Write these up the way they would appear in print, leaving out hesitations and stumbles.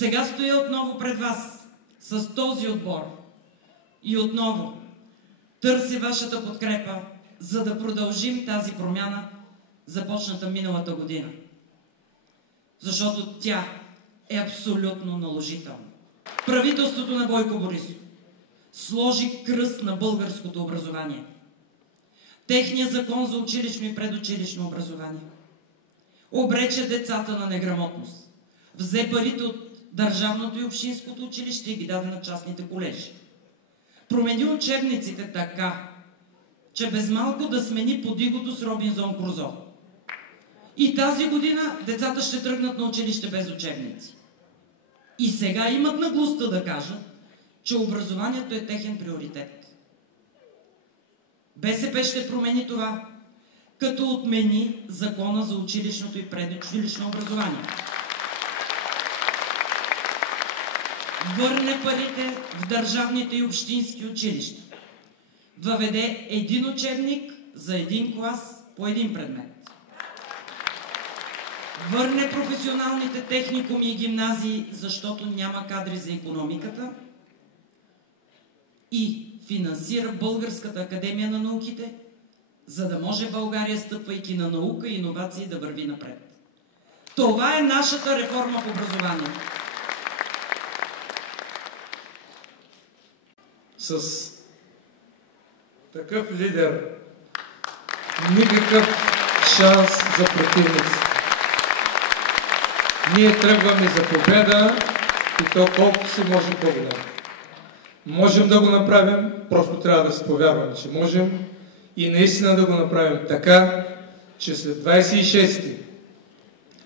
Сега стоя отново пред вас с този отбор и отново търся вашата подкрепа, за да продължим тази промяна, започната миналата година. Защото тя е абсолютно наложителна. Правителството на Бойко Борисов сложи кръст на българското образование. Техният закон за училищно и предучилищно образование обрече децата на неграмотност. Взе парите от държавното и общинското училище и ги даде на частните колежи. Промени учебниците така, че без малко да смени подигото с Робинзон Крузо. И тази година децата ще тръгнат на училище без учебници. И сега имат наглостта да кажат, че образованието е техен приоритет. БСП ще промени това, като отмени закона за училищното и предучилищно образование. Върне парите в държавните и общински училища. Въведе един учебник за един клас по един предмет. Върне професионалните техникуми и гимназии, защото няма кадри за икономиката. И финансира Българската академия на науките, за да може България, стъпвайки на наука и иновации, да върви напред. Това е нашата реформа в образованието. С такъв лидер никакъв шанс за противници. Ние тръгваме за победа и то колкото се може по-голямо. Можем да го направим, просто трябва да се повярваме, че можем и наистина да го направим така, че след 26-ти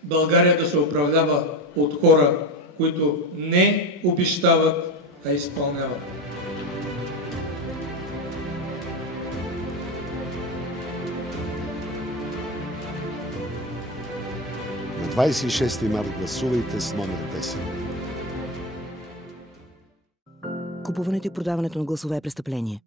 България да се управлява от хора, които не обещават, а изпълняват. На 26 март гласувайте с номер 10. Купуването и продаването на гласове е престъпление.